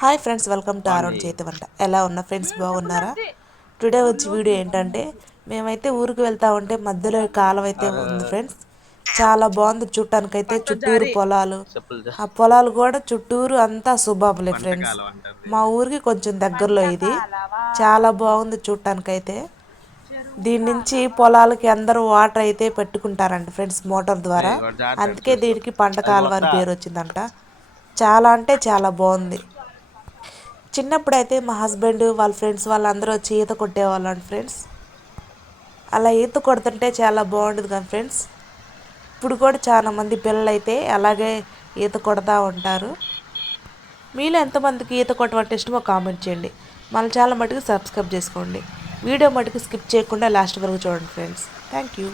Hi friends, welcome to Aaron చేతి వంట. ఎలా ఉన్నా ఫ్రెండ్స్, బాగున్నారా? టుడే వచ్చి వీడియో ఏంటంటే, మేమైతే ఊరికి వెళ్తా ఉంటే మధ్యలో కాలం అయితే ఉంది ఫ్రెండ్స్. చాలా బాగుంది చూడటానికైతే. చుట్టూరు పొలాలు, ఆ పొలాలు కూడా చుట్టూరు అంతా సుబాబులే ఫ్రెండ్స్. మా ఊరికి కొంచెం దగ్గరలో ఇది. చాలా బాగుంది చూడటానికైతే. దీని నుంచి పొలాలకి అందరూ వాటర్ అయితే పెట్టుకుంటారంట ఫ్రెండ్స్, మోటార్ ద్వారా. అందుకే దీనికి పంట కాలువ అని పేరు వచ్చిందంట. చాలా అంటే చాలా బాగుంది. చిన్నప్పుడైతే మా హస్బెండ్ వాళ్ళ ఫ్రెండ్స్ వాళ్ళందరూ వచ్చి ఈత కొట్టేవాళ్ళం ఫ్రెండ్స్. అలా ఈత కొడుతుంటే చాలా బాగుండేది కదా ఫ్రెండ్స్. ఇప్పుడు కూడా చాలా మంది పిల్లలు అయితే అలాగే ఈత కొడతా ఉంటారు. మీలో ఎంతమందికి ఈత కొట్టమంటే ఇష్టమో కామెంట్ చేయండి. మన ఛానల్ మటుకు సబ్స్క్రైబ్ చేసుకోండి. వీడియో మటుకు స్కిప్ చేయకుండా లాస్ట్ వరకు చూడండి ఫ్రెండ్స్. Thank you.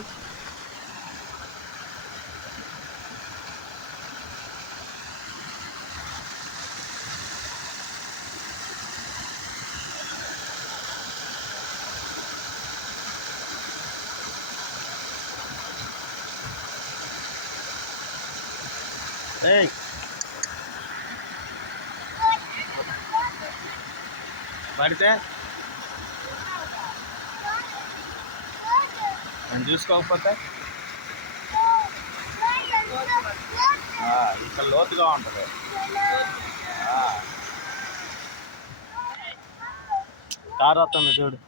పడితే నేను చూసుకోకపోతే ఇక్కడ లోతుగా ఉంటుంది. కారు వస్తుంది చూడు.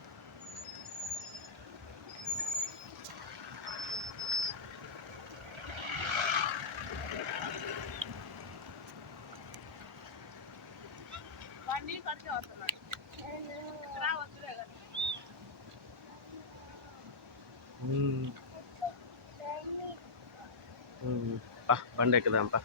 బండి ఎక్కుదాంపా.